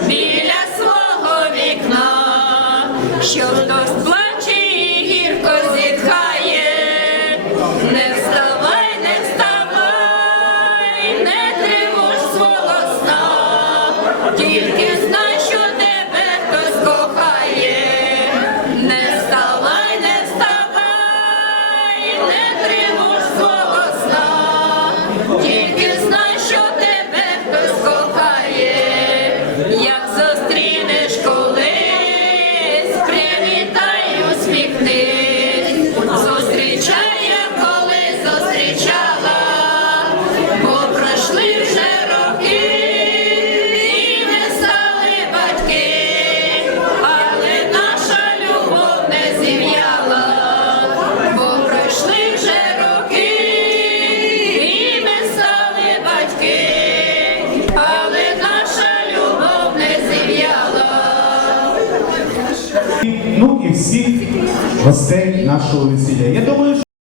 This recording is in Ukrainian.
біля свого вікна, що хтось плаче і гірко зітхає, не вставай, не вставай, не тривож свого сна, тільки знай, що тебе хтось кохає, не вставай, не вставай, не тривож свого сна, тільки ну і всіх гостей нашого весілля. Я думаю,